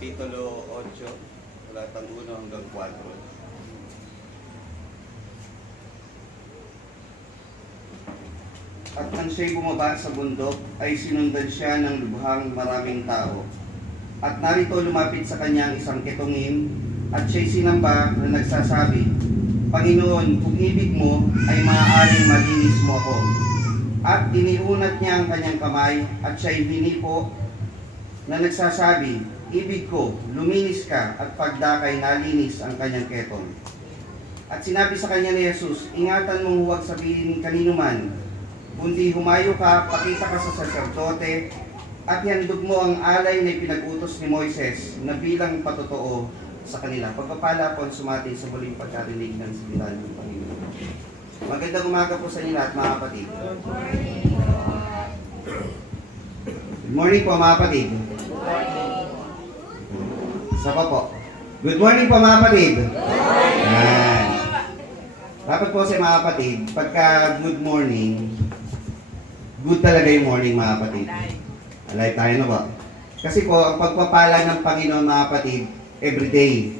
Kapitulo 8, talatang 1 hanggang 4. At nang siya'y bumaba sa bundok, ay sinundan siya ng lubhang maraming tao. At narito lumapit sa kanya ang isang ketungin, at siya'y sinamba na nagsasabi, Panginoon, kung ibig mo, ay maaaring malinis mo ako. At iniunat niya ang kanyang kamay, at siya'y hinipo na nagsasabi, Ibig ko, luminis ka, at pagdakay nalinis ang kanyang ketong. At sinabi sa kanya ni Jesus, Ingatan mong huwag sabihin kanino man, kundi humayo ka, pakita ka sa saserdote, at handog mo ang alay na pinag-utos ni Moises na bilang patotoo sa kanila. Pagpapala po ang sumatin sa muling pagkarinig ng salita ng Panginoon. Magandang umaga po sa inyo lahat, mga kapatid. Good morning po, mga kapatid. Isa pa po. Good morning po, mga kapatid. Yan. Dapat po sa mga kapatid, pagka good morning, good talaga yung morning, mga kapatid. Alive tayo na ba? Kasi po, ang pagpapala ng Panginoon, mga kapatid, every day,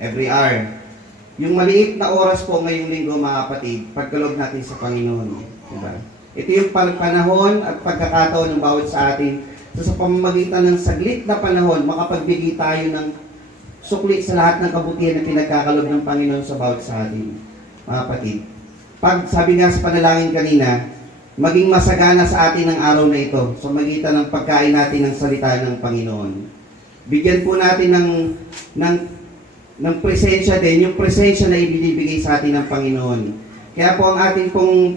every hour. Yung maliit na oras po ngayong linggo, mga kapatid, pagkaloob natin sa Panginoon. Diba? Ito yung panahon at pagkakataon ng bawat sa atin. So, sa pamamagitan ng saglit na panahon, makapagbigay tayo ng sukli sa lahat ng kabutihan na pinagkakaloob ng Panginoon sa bawat sa atin, mga kapatid. Pag sabi nga sa panalangin kanina, maging masagana sa atin ang araw na ito sa magitan ng pagkain natin ng salita ng Panginoon. Bigyan po natin ng presensya din, yung presensya na ibinibigay sa atin ng Panginoon. Kaya po ang ating pong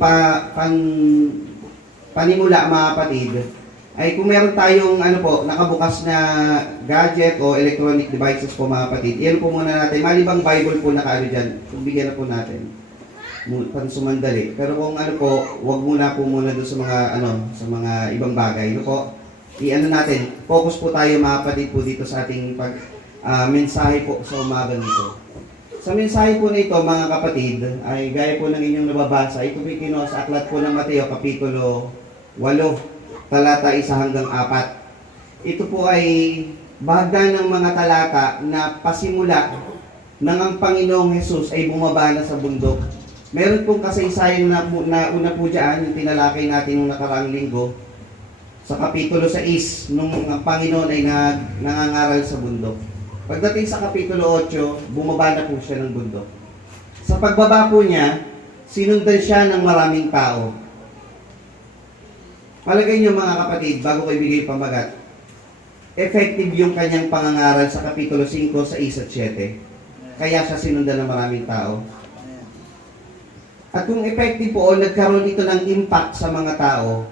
panimula, mga kapatid, ay kung meron tayong nakabukas na gadget o electronic devices po, mga kapatid, iyan po muna natin. Malibang Bible po nakaano dyan, kung bigyan na po natin. Pansumandali. Pero kung wag muna po muna doon sa mga ibang bagay. Natin, focus po tayo, mga kapatid, po dito sa ating mensahe po sa umaga nito. Sa mensahe po nito, mga kapatid, ay gaya po ng inyong nababasa, ito po sa aklat po ng Mateo, Kapitulo 8, talata 1 hanggang 4. Ito po ay bahagdan ng mga talata na pasimula nang ang Panginoong Jesus ay bumaba na sa bundok. Meron pong kasaysayan na una po dyan, yung tinalakay natin nung nakaraang linggo, sa Kapitulo 6, nung ang Panginoon ay nangangaral sa bundok. Pagdating sa Kapitulo 8, bumaba na po siya ng bundok. Sa pagbaba po niya, sinundan siya ng maraming tao. Palagay niyo, mga kapatid, bago ko ibigay pamagat, effective yung kanyang pangangaral sa Kapitulo 5, 6 at 7. Kaya siya sinundan ng maraming tao. At kung effective po, nagkaroon ito ng impact sa mga tao,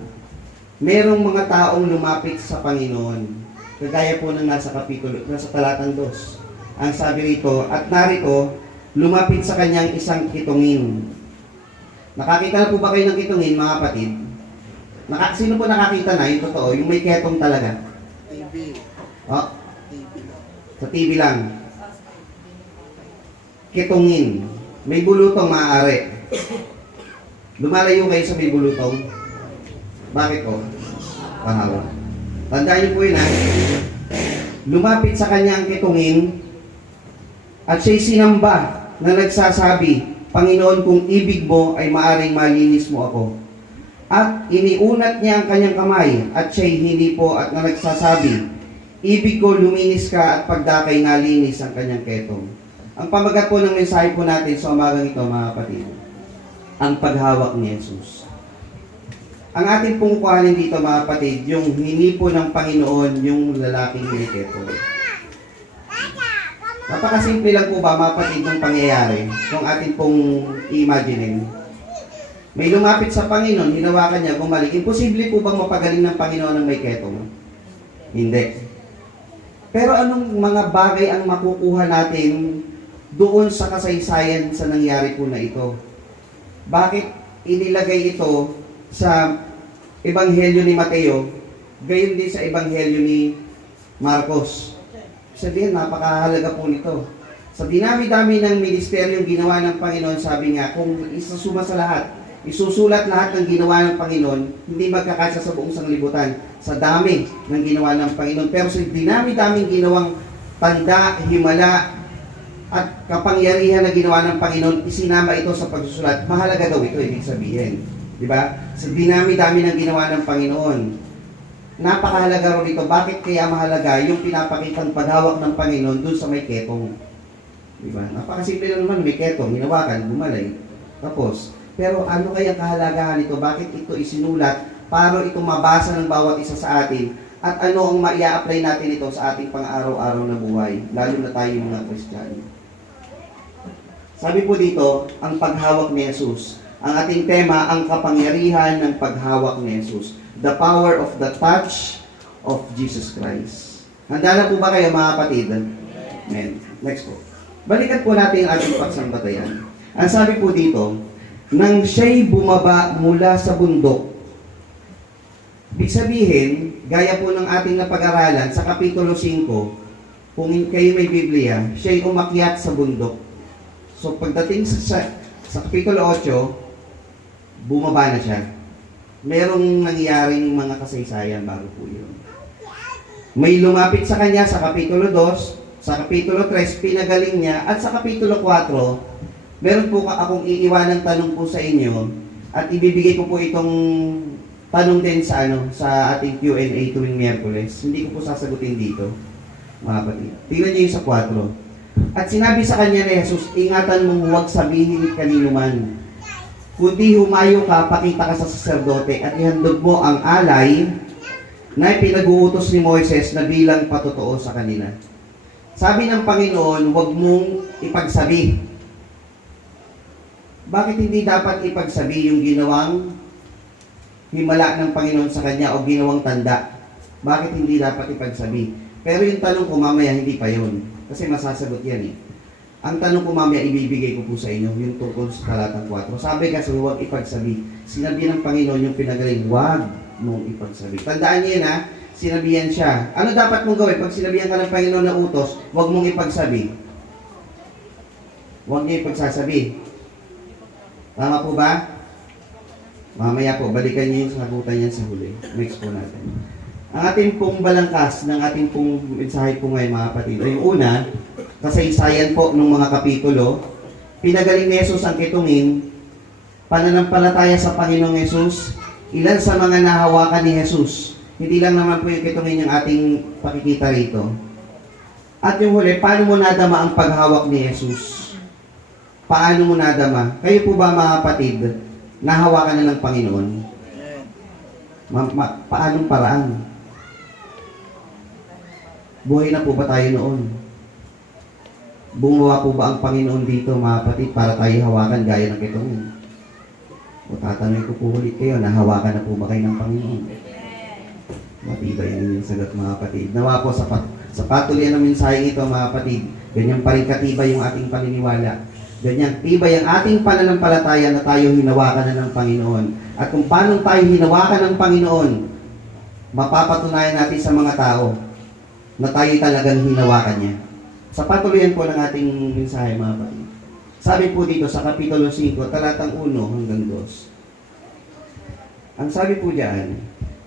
merong mga taong lumapit sa Panginoon. Kagaya po ng nasa talatang 2. Ang sabi rito, at narito, lumapit sa kanyang isang kitungin. Nakakita na po ba kayo ng kitungin, mga kapatid? Sino po nakakita na? Yung totoo, yung may ketong talaga. TV. Oh, sa TV lang. Kitungin. May bulutong maaari. Lumalayo kayo sa may bulutong. Bakit po? Pahawa. Tandaan niyo po yun, ha? Lumapit sa kanya ang kitungin at siya'y sinamba na nagsasabi, Panginoon, kung ibig mo ay maaring malinis mo ako. At iniunat niya ang kanyang kamay at siya'y hinipo at na nagsasabi, Ibig ko, luminis ka at pagdakay nalinis ang kanyang ketong. Ang pamagat po ng mensahe po natin sa umagang ito, mga kapatid, ang paghawak ni Jesus. Ang ating pong kuhanin dito, mga kapatid, yung hinipo ng Panginoon yung lalaking may ketong. Napakasimple lang po ba, mga kapatid, ng pangyayari kung ating pong i-imagine. May lumapit sa Panginoon, hinawakan niya, bumalik. Imposible po bang mapagaling ng Panginoon ang may ketong? Hindi. Pero anong mga bagay ang makukuha natin doon sa kasaysayan sa nangyari po na ito? Bakit inilagay ito sa Ebanghelyo ni Mateo, gayon din sa Ebanghelyo ni Marcos? Sabihin, napakahalaga po nito. Sa dinami-dami ng ministeryong ginawa ng Panginoon, sabi nga, kung isasuma sa lahat, isusulat lahat ng ginawa ng Panginoon, hindi magkakasya sa buong sanglibutan. Sa dami ng ginawa ng Panginoon. Pero sa dinami-daming ginawang tanda, himala, at kapangyarihan na ginawa ng Panginoon, isinama ito sa pagsusulat. Mahalaga daw ito, ibig sabihin. Di ba? Sa dinami-dami ng ginawa ng Panginoon. Napakahalaga rin ito. Bakit kaya mahalaga yung pinapakitang paghawak ng Panginoon dun sa may ketong? Diba? Napakasimple lang naman, may ketong, hinawakan, bumalay. Tapos, pero ano kaya kahalagahan ito? Bakit ito isinulat para ito mabasa ng bawat isa sa atin? At ano ang ma-i-apply natin ito sa ating pang-araw-araw na buhay? Lalo na tayo mga Kristiyano. Sabi po dito, ang paghawak ni Jesus. Ang ating tema, ang kapangyarihan ng paghawak ni Jesus. The power of the touch of Jesus Christ. Handa na po ba kayo mga kapatid? Amen. Next po. Balikan po natin ang ating pagsambatayan. Ang sabi po dito, nang siya'y bumaba mula sa bundok. Ibig sabihin, gaya po ng ating napag-aralan sa Kapitulo 5, kung kayo may Biblia, siya'y umakyat sa bundok. So pagdating sa Kapitulo 8, bumaba na siya. Merong nangyaring mga kasaysayan bago po yun. May lumapit sa kanya sa Kapitulo 2, sa Kapitulo 3, pinagaling niya, at sa Kapitulo 4, meron po akong iiwanang tanong po sa inyo, at ibibigay ko po itong tanong din sa ating Q&A tuwing Miyerkules. Hindi ko po sasagutin dito, mga kapatid. Tingnan niyo yung sa 4. At sinabi sa kanya ni Jesus, ingatan mong huwag sabihin kanino man, kundi humayo ka, pakita ka sa saserdote, at ihandog mo ang alay na pinag-uutos ni Moises na bilang patotoo sa kanila. Sabi ng Panginoon, huwag mong ipagsabi. Bakit hindi dapat ipagsabi yung ginawang himala ng Panginoon sa kanya o ginawang tanda? Bakit hindi dapat ipagsabi? Pero yung tanong ko mamaya, hindi pa yun. Kasi masasagot yan eh. Ang tanong ko mamaya, ibibigay ko po sa inyo, yung tungkol sa talatang 4. Sabi kasi, huwag ipagsabi. Sinabi ng Panginoon yung pinagaling, huwag mong ipagsabi. Tandaan niyo yan ha, sinabihan siya. Ano dapat mong gawin? Pag sinabihan ka ng Panginoon na utos, huwag mong ipagsabi. Huwag niyo ipagsasabi. Tama po ba? Mamaya po, balikan niyo yung sagutan niyan sa huli. Next po natin. Ang ating pong balangkas ng ating pong mensahe po ngayon mga kapatid. Ay, yung una, kasaysayan po ng mga kapitulo, pinagaling ni Jesus ang kitungin, pananampalataya sa Panginoong Jesus, ilan sa mga nahawakan ni Jesus. Hindi lang naman po yung kitungin yung ating pakikita rito. At yung huli, paano mo nadama ang paghawak ni Jesus? Paano mo nadama? Kayo po ba mga kapatid, nahawakan na ng Panginoon? Paanong paraan? Buhay na po ba tayo noon? Bumuha po ba ang Panginoon dito mga kapatid para tayo hawakan gaya ng kitungin? O tatanungin ko po ulit kayo, nahawakan na po ba kayo ng Panginoon? Matibay ang yung sagot mga kapatid. Nawa po sa patuloy ng mensahe ito mga kapatid, ganyan pa rin katibay yung ating paniniwala. Ganyan tibay ang ating pananampalataya na tayo hinawakan na ng Panginoon. At kung paano tayo hinawakan ng Panginoon, mapapatunayan natin sa mga tao na tayo talagang hinawakan niya. Sa patuloyan po ng ating mensahe mga kapatid. Sabi po dito sa Kapitulo 5, talatang 1 hanggang 2. Ang sabi po diyan,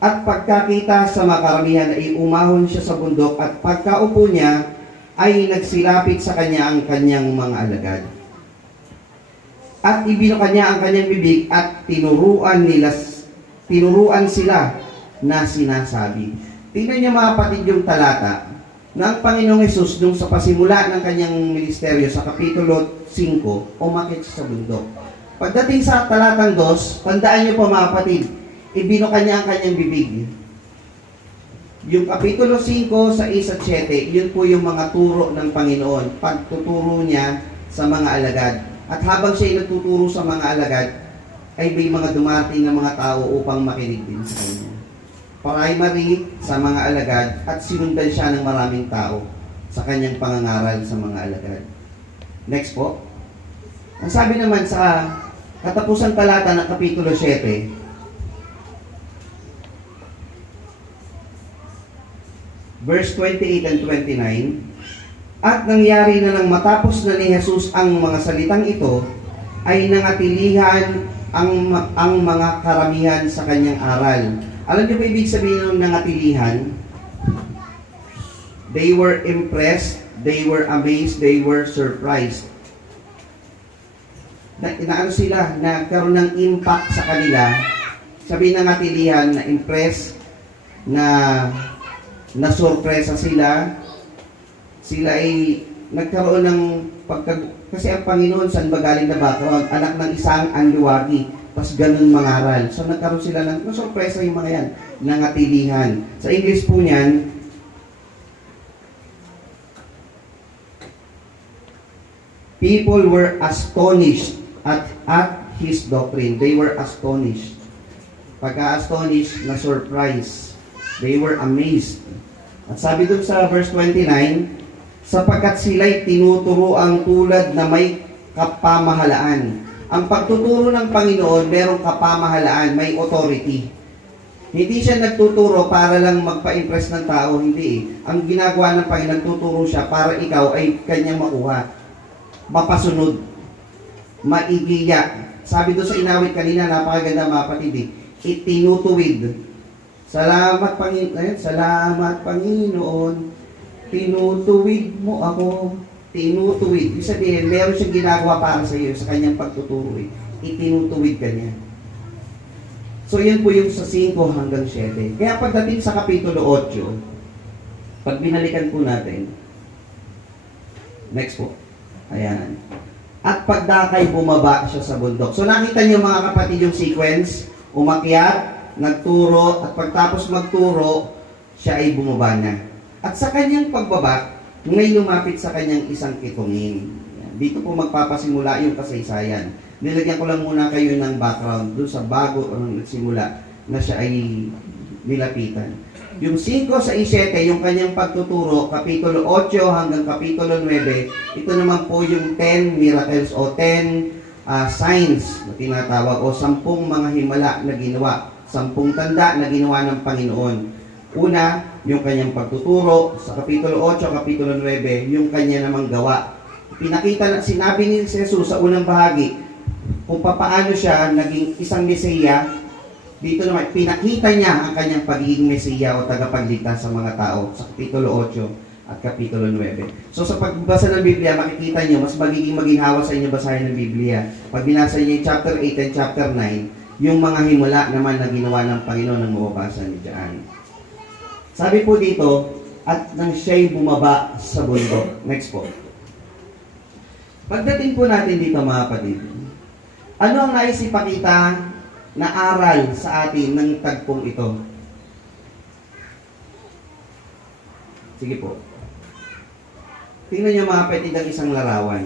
at pagkakita sa makaramihan ay umahon siya sa bundok at pagkaupo niya ay nagsilapit sa kanya ang kanyang mga alagad. At ibinuka niya ang kanyang bibig at tinuruan sila na sinasabi. Tingnan niyo mga kapatid yung talata na ang Panginoong Hesus nung sa pasimula ng kanyang ministeryo sa Kapitulo 5, umakyat sa bundok. Pagdating sa talatang 2, tandaan niyo po mga kapatid, ibinuka niya ang kanyang bibig. Yung Kapitulo 5 sa 1 at 7, yun po yung mga turo ng Panginoon, pagtuturo niya sa mga alagad. At habang siya nagtuturo sa mga alagad, ay may mga dumating na mga tao upang makinig din sa kanya. Primary sa mga alagad at sinundan siya ng maraming tao sa kanyang pangangaral sa mga alagad. Next po. Ang sabi naman sa katapusan talata ng Kapitulo 7, verse 28 and 29, at nangyari na nang matapos na ni Jesus ang mga salitang ito, ay nangatilihan ang mga karamihan sa kanyang aral. Alam niyo ba ibig sabihin ng nangatilihan? They were impressed, they were amazed, they were surprised. Inaano sila, nagkaroon ng impact sa kanila. Sabihin ng nangatilihan na impressed, na sorpresa sila. Sila ay nagkaroon ng kasi ang Panginoon, saan ba galing na background? Anak ng isang anluwagi, pas ganun mangaral. So nagkaroon sila ng sorpresa yung mga yan, nangatilihan. Sa English po niyan, people were astonished at his doctrine. They were astonished. Pagka-astonished, na surprise. They were amazed. At sabi dun sa verse 29, sapagkat sila'y tinuturo ang tulad na may kapamahalaan. Ang pagtuturo ng Panginoon, merong kapamahalaan, may authority. Hindi siya nagtuturo para lang magpa-impress ng tao, hindi eh. Ang ginagawa ng Panginoon, nagtuturo siya para ikaw ay kanyang makuha. Mapasunod. Maigiya. Sabi doon sa inawit kanina, napakaganda mga kapatid eh. Itinutuwid. Salamat Panginoon. Salamat Panginoon. Tinutuwid mo ako. Tinutuwid. Ibig sabihin, meron siyang ginagawa para sa iyo sa kanyang pagtuturo eh. Itinutuwid ka niya. So yun po yung sa 5 hanggang 7. Kaya pagdating sa Kapitulo 8, pag binalikan po natin, next po. Ayan. At pagdakay bumaba siya sa bundok. So nakita niyo mga kapatid yung sequence, umakyat, nagturo, at pagtapos magturo, siya ay bumaba na. At sa kanyang pagbaba, may lumapit sa kanyang isang kitungin. Dito po magpapasimula yung kasaysayan. Nilagyan ko lang muna kayo ng background doon sa bago ang nagsimula na siya ay nilapitan. Yung 5 sa 7, yung kanyang pagtuturo, Kapitulo 8 hanggang Kapitulo 9, ito naman po yung 10 miracles o 10 signs na tinatawag o 10 mga himala na ginawa, 10 tanda na ginawa ng Panginoon. Una, yung kanyang pagtuturo, sa Kapitulo 8, Kapitulo 9, yung kanya namang gawa. Pinakita na, sinabi ni Jesus sa unang bahagi, kung paano siya naging isang Mesiya. Dito naman, pinakita niya ang kanyang pagiging Mesiya o tagapagligtas sa mga tao sa Kapitulo 8 at Kapitulo 9. So sa pagbasa ng Biblia, makikita niyo, mas magiging maginhawa sa inyo basahin ng Biblia. Pag binasa niyo yung chapter 8 and chapter 9, yung mga himala naman na ginawa ng Panginoon ang mababasa niyo dyan. Sabi po dito, at nang siya'y bumaba sa bundok. Next po. Pagdating po natin dito mga kapatid, ano ang nais ipakita na aral sa atin ng tagpong ito? Sige po. Tingnan niyo mga kapatid ang isang larawan.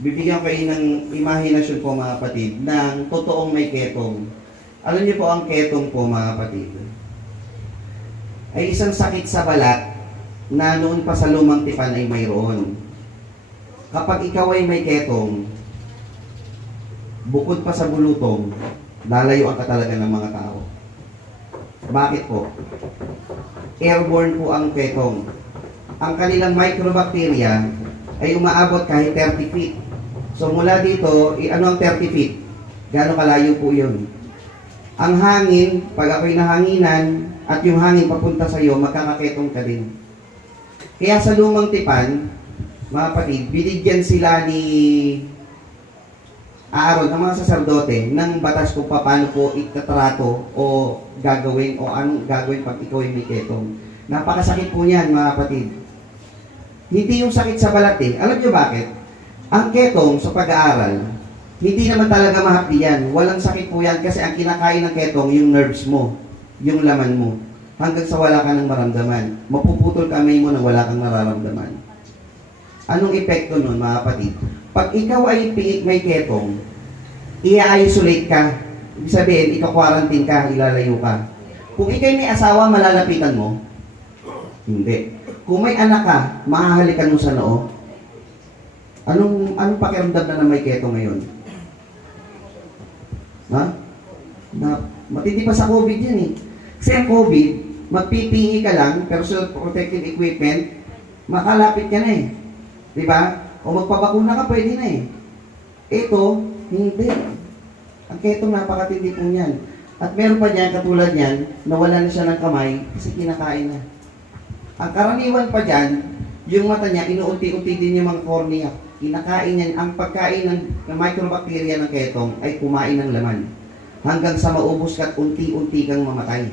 Bibigyan kayo ng imahinasyon po mga kapatid ng totoong may ketong. Alam niyo po ang ketong po mga kapatid ay isang sakit sa balat na noon pa sa lumang tipan ay mayroon. Kapag ikaw ay may ketong, bukod pa sa bulutong, lalayo ang katalagan ng mga tao. Bakit po? Airborne po ang ketong. Ang kanilang microbacteria ay umaabot kahit 30 feet. So mula dito, ano ang 30 feet? Gaano kalayo po yun? Ang hangin, pag ako'y nahanginan, at yung hangin papunta sa iyo, magkakaketong ka din. Kaya sa lumang tipan, mga kapatid, binigyan sila ni Aaron, ang mga saserdote, ng batas kung paano po itatrato o gagawin o anong gagawin pag ikaw ay may ketong. Napakasakit po niyan, mga kapatid. Hindi yung sakit sa balat eh. Alam niyo bakit? Ang ketong sa pag-aaral, hindi naman talaga mahapdi yan. Walang sakit po yan kasi ang kinakain ng ketong, yung nerves mo, yung laman mo. Hanggang sa wala ka ng maramdaman. Mapuputol kamay mo nang wala kang nararamdaman. Anong epekto nun, mga kapatid? Pag ikaw ay may ketong, i-isolate ka. Ibig sabihin, ika-quarantine ka, ilalayo ka. Kung ikaw may asawa, malalapitan mo? Hindi. Kung may anak ka, mahahalikan mo sa noo. Anong pakiramdam na may ketong ngayon? Ha? Matindi pa sa COVID yan eh. Kasi ang COVID, magpipingi ka lang, personal protective equipment, makalapit ka na eh. Diba? O magpabakuna ka, pwede na eh. Ito, hindi. Ang ketong napakatindi po niyan. At meron pa niyan, katulad niyan, nawala na siya ng kamay kasi kinakain na. Ang karaniwan pa dyan, yung mata niya, inuunti-unti din yung mga cornea. Kinakain niyan. Ang pagkain ng microbacteria ng ketong ay kumain ng laman. Hanggang sa maubos ka at unti-unti kang mamatay.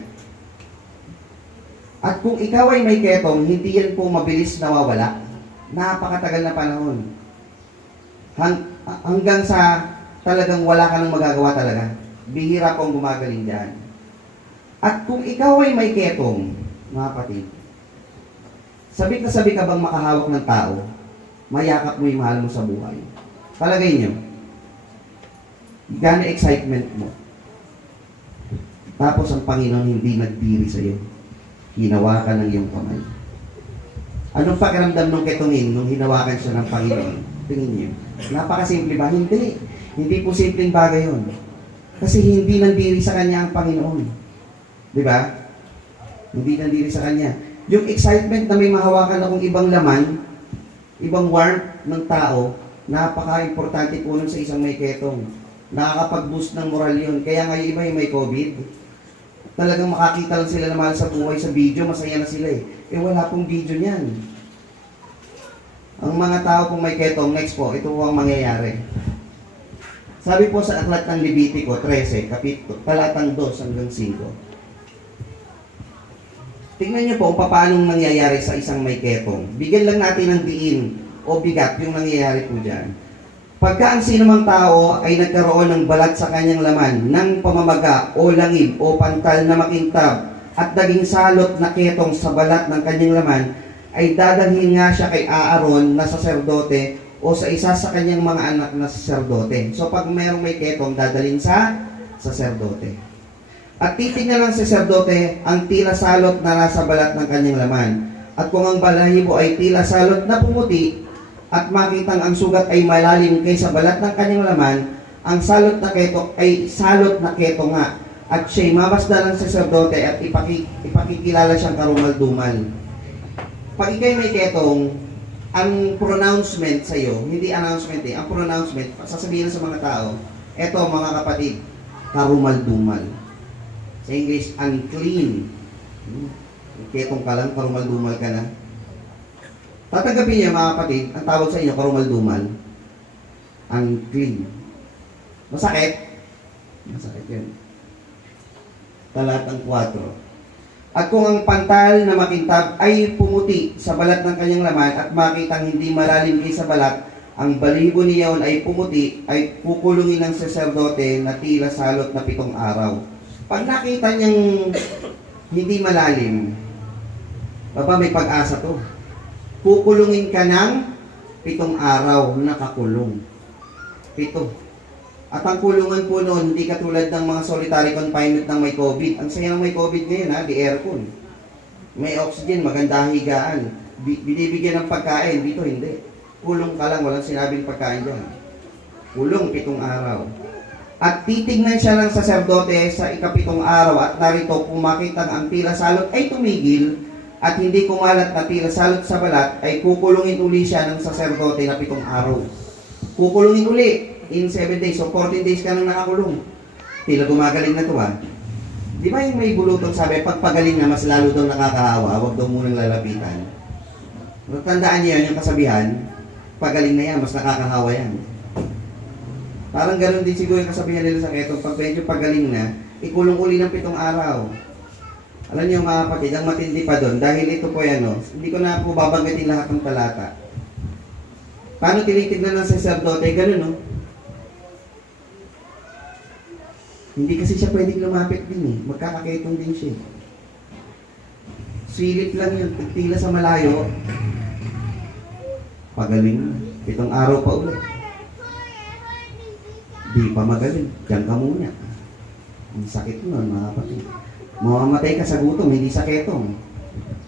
At kung ikaw ay may ketong, hindi yan po mabilis nawawala. Napakatagal na panahon. Hanggang sa talagang wala ka nang magagawa talaga. Bihira pong gumagaling dyan. At kung ikaw ay may ketong, mga kapatid, sabik na sabik ka bang makahawak ng tao, mayakap mo yung mahal mo sa buhay. Palagay nyo, gano'ng excitement mo. Tapos ang Panginoon hindi nagdiri sa iyo. Hinawakan ng iyong kamay. Anong pakiramdam nung ketongin nung hinawakan siya ng Panginoon? Tingin niyo. Napakasimple ba? Hindi. Hindi po simpleng bagay yun. Kasi hindi nandiri sa kanya ang Panginoon. Di ba? Hindi nandiri sa kanya. Yung excitement na may mahawakan akong ibang laman, ibang warmth ng tao, napaka-importante po nun sa isang may ketong. Nakakapag-boost ng moral yun. Kaya nga yung iba yung may COVID, talagang makakita lang sila na mahal sa buhay sa video, masaya na sila eh. Eh wala pong video niyan. Ang mga tao kung may ketong, next po, ito po ang mangyayari. Sabi po sa aklat ng Levitico 13, talatang 2 hanggang 5. Tingnan niyo po kung paano nangyayari sa isang may ketong. Bigyan lang natin ng diin o bigat yung nangyayari po dyan. Pagka ang sinumang tao ay nagkaroon ng balat sa kanyang laman, ng pamamaga o langib o pantal na makintab at naging salot na ketong sa balat ng kanyang laman, ay dadalhin nga siya kay Aaron na saserdote o sa isa sa kanyang mga anak na saserdote. So pag mayroong may ketong, dadalhin sa saserdote. At titignan ng saserdote ang tila salot na nasa balat ng kanyang laman. At kung ang balahibo ay tila salot na pumuti, at makitang ang sugat ay malalim kaysa balat ng kanyang laman, ang salot na keto ay salot na keto nga. At siya'y mamasdan ng saserdote at ipakikilala siyang karumal-dumal. Pag ikay may ketong, ang pronouncement sa iyo, hindi announcement eh, ang pronouncement, sasabihin sa mga tao, eto mga kapatid, karumal-dumal. Sa English, unclean. Ketong ka lang, karumal-dumal ka na. Tatanggapin niya mga kapatid, ang tawag sa inyo, karumal-dumal, unclean. Masakit? Masakit yun. Talatang 4. At kung ang pantal na makintab ay pumuti sa balat ng kanyang laman at makitang hindi malalim sa balat, ang balibo niyon ay pumuti, ay kukulungin ng saserdote na tila salot na 7 araw. Pag nakita niyang hindi malalim, baba may pag-asa to. Kukulungin ka ng 7 araw na kakulong. 7. At ang kulungan po noon, hindi katulad ng mga solitary confinement ng may COVID. Ang saya ng may COVID ngayon, ha, di aircon. May oxygen, maganda higaan. Binibigyan ng pagkain, dito hindi. Kulong ka lang, walang sinabing pagkain dyan. Kulong 7 araw. At titignan siya ng saserdote sa ika-7 araw at narito kung makita ang tila salot ay tumigil at hindi kumalat na tila salot sa balat, ay kukulungin uli siya ng saserdote na 7 araw. Kukulungin uli in 7 days. So 14 days ka nang nakakulong. Tila gumagaling na to ha. Di ba yung may bulutong sabi, pag pagaling na, mas lalo daw nakakahawa, huwag daw munang lalapitan. Tandaan niyo yan, yung kasabihan, pagaling na yan, mas nakakahawa yan. Parang ganoon din siguro yung kasabihan nila sa ketong, pag medyo pagaling na, ikulong uli ng 7 araw. Alam niyo mga kapatid, ang matindi pa doon, dahil ito po yan, no, hindi ko na po babanggitin lahat ng talata. Paano tinitignan ng sacerdote? Ganun, no? Hindi kasi siya pwedeng lumapit din eh. Magkakaketong din siya. Silip lang yun. Tila sa malayo. Pagaling. 7 araw pa ulit. Di pa magaling. Diyan ka muna. Ang sakit nun, mga kapatid. Mamamatay ka sa gutom, hindi sa ketong.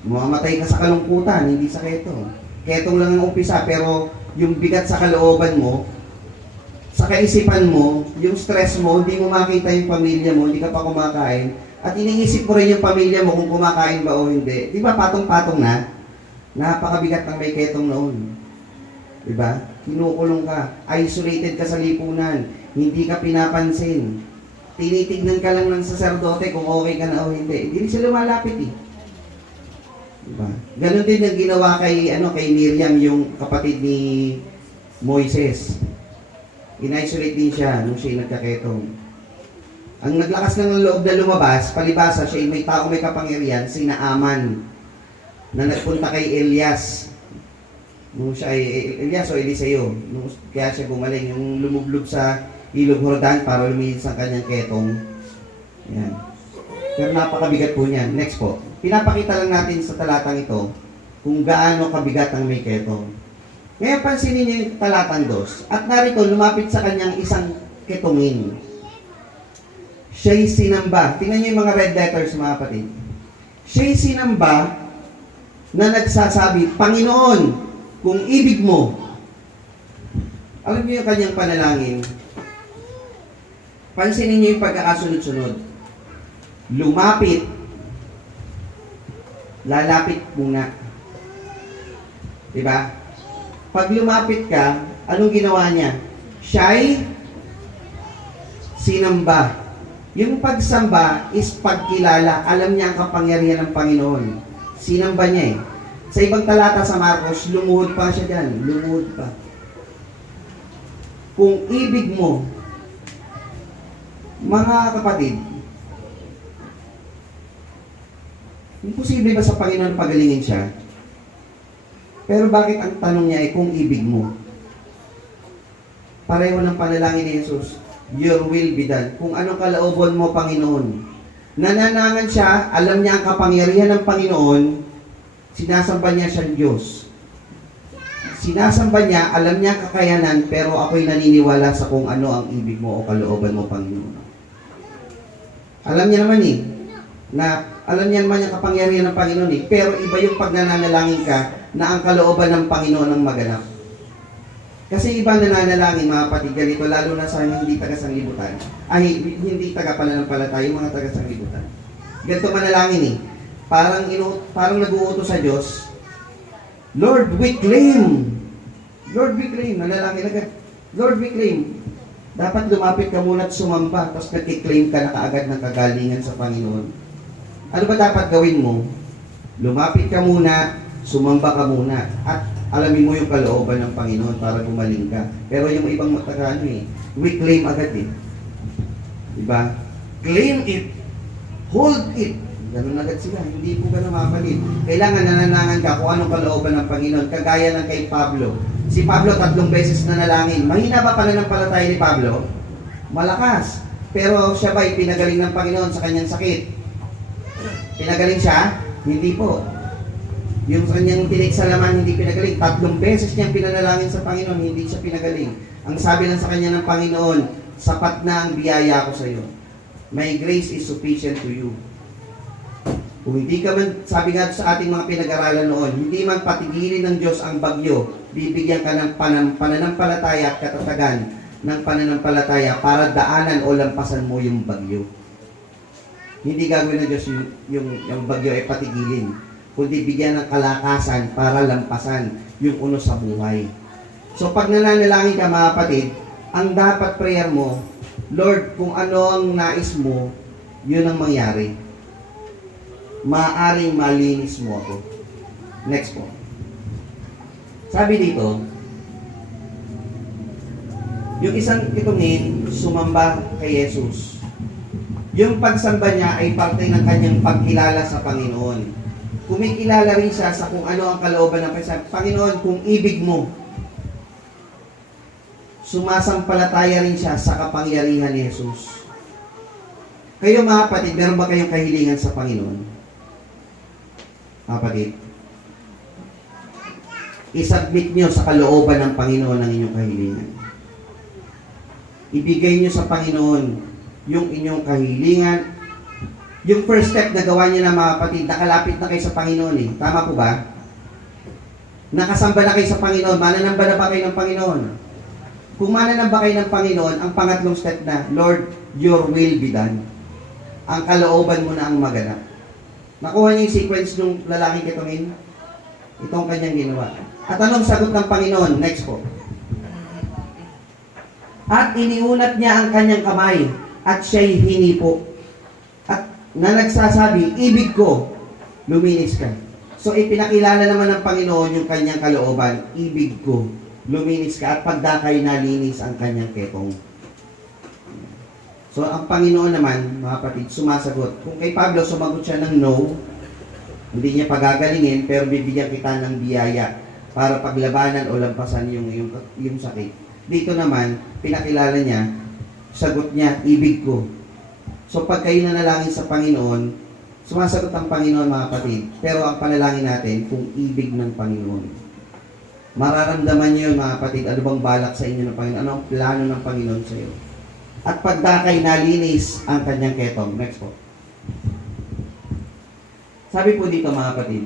Mamamatay ka sa kalungkutan, hindi sa ketong. Ketong lang ang umpisa, pero yung bigat sa kalooban mo, sa kaisipan mo, yung stress mo, hindi mo makita yung pamilya mo, hindi ka pa kumakain, at iniisip mo rin yung pamilya mo kung kumakain ba o hindi. Di ba patong-patong na? Napakabigat ng may ketong noon. Di ba? Kinukulong ka, isolated ka sa lipunan, Hindi ka pinapansin. Tinitignan ka lang ng saserdote kung okay ka na o hindi. Hindi rin siya lumalapit eh. Diba? Ganon din ang ginawa kay Miriam, yung kapatid ni Moises. In-isolate din siya nung siya nagkaketong. Ang naglakas ng loob na lumabas, palibasa siya may taong may kapangyarihan, si Naaman, na nagpunta kay Elias. Nung siya ay Elias o Eliseo, kaya siya gumaling, yung lumublob sa Ilog Jordan para luminis ang kanyang ketong. Yan. Pero napakabigat po niyan. Next po. Pinapakita lang natin sa talatang ito kung gaano kabigat ang may ketong. Ngayon pansinin niyo yung talatang 2. At narito, lumapit sa kanyang isang ketongin. Siya'y sinamba. Tingnan niyo yung mga red letters, mga kapatid. Siya'y sinamba na nagsasabi, Panginoon, kung ibig mo. Alam niyo yung kanyang panalangin. Pansinin niyo yung pagkakasunod-sunod. Lumapit. Lalapit muna. Diba? Pag lumapit ka, anong ginawa niya? Siya'y sinamba. Yung pagsamba is pagkilala. Alam niya ang kapangyarihan ng Panginoon. Sinamba niya eh. Sa ibang talata sa Marcos, lumuhod pa siya dyan. Lumuhod pa. Kung ibig mo, mga kapatid, imposible ba sa Panginoon pagalingin siya? Pero bakit ang tanong niya ay kung ibig mo? Pareho ng panalangin ni Jesus, your will be done. Kung anong kalooban mo, Panginoon. Nananangan siya, alam niya ang kapangyarihan ng Panginoon, sinasamba niya siyang Diyos. Sinasamba niya, alam niya ang kakayanan, pero ako'y naniniwala sa kung ano ang ibig mo o kalooban mo, Panginoon. Alam niya naman alam niya naman yung kapangyarihan ng Panginoon pero iba yung pag nananalangin ka na ang kalooban ng Panginoon ang maganap. Kasi iba nananalangin, mga kapatid, ganito, lalo na sa hindi taga-sanglibutan. Hindi taga-pananampalataya, yung mga taga-sanglibutan. Ganito manalangin Parang nag-uutos sa Diyos, Lord, we claim. Lord, we claim. Nanalangin agad. Lord, we claim. Dapat lumapit ka muna at sumamba, tapos nag-claim ka na kaagad ng kagalingan sa Panginoon. Ano ba dapat gawin mo? Lumapit ka muna, sumamba ka muna, at alamin mo yung kalooban ng Panginoon para gumaling ka. Pero yung ibang matagano we claim agad Diba? Claim it. Hold it. Ganun agad sila. Hindi po ganun mapalit. Kailangan nananangan ka kung anong kalooban ng Panginoon. Kagaya ng kay Pablo. Si Pablo 3 beses nanalangin. Mahina ba pananampalataya ni Pablo? Malakas. Pero siya ba'y pinagaling ng Panginoon sa kanyang sakit? Pinagaling siya? Hindi po. Yung kanyang pinagsalaman, hindi pinagaling. 3 beses niyang pinanalangin sa Panginoon, hindi siya pinagaling. Ang sabi lang sa kanya ng Panginoon, sapat na ang biyaya ko sa iyo. My grace is sufficient to you. Kung hindi ka man, sabi nga sa ating mga pinag-aralan noon, hindi man patigilin ng Diyos ang bagyo, bibigyan ka ng pananampalataya at katatagan ng pananampalataya para daanan o lampasan mo yung bagyo. Hindi gagawin ng Diyos yung bagyo ay patigilin, kundi bigyan ng kalakasan para lampasan yung unos sa buhay. So pag nananalangin ka, mga kapatid, ang dapat prayer mo, Lord, kung ano ang nais mo, yun ang mangyari. Maaring malinis mo ako. Next po. Sabi dito, yung isang kitungin, sumamba kay Jesus. Yung pagsamba niya ay parte ng kanyang pagkilala sa Panginoon. Kumikilala rin siya sa kung ano ang kalooban ng Panginoon, kung ibig mo. Sumasampalataya rin siya sa kapangyarihan ni Jesus. Kayo, mga kapatid, meron ba kayong kahilingan sa Panginoon? Kapatid, isubmit nyo sa kalooban ng Panginoon ang inyong kahilingan. Ibigay nyo sa Panginoon yung inyong kahilingan. Yung first step na gawa nyo na, mga kapatid, nakalapit na kayo sa Panginoon Tama po ba? Nakasamba na kayo sa Panginoon. Mananamba na ba kayo ng Panginoon? Kung mananamba kayo ng Panginoon, ang pangatlong step na, Lord, your will be done. Ang kalooban mo na ang maganap. Nakuha niyo yung sequence ng lalaking kitungin? Itong kanyang ginawa. At anong sagot ng Panginoon? Next po. At iniunat niya ang kanyang kamay at siya'y hinipo. At na nagsasabi, ibig ko, luminis ka. So ipinakilala naman ng Panginoon yung kanyang kalooban, ibig ko, luminis ka at pagdakay nalinis ang kanyang ketong. So ang Panginoon naman, mga kapatid, sumasagot. Kung kay Pablo sumagot siya ng no, hindi niya pagagalingin, pero bibigyan kita ng biyaya para paglabanan o lampasan yung sakit. Dito naman, pinakilala niya, sagot niya, ibig ko. So pag kayo nanalangin sa Panginoon, sumasagot ang Panginoon, mga kapatid. Pero ang panalangin natin, kung ibig ng Panginoon. Mararamdaman niyo yun, mga kapatid, ano bang balak sa inyo ng Panginoon? Ano ang plano ng Panginoon sa iyo? At pagdakay nalinis ang kanyang ketong. Next po. Sabi po dito, mga kapatid,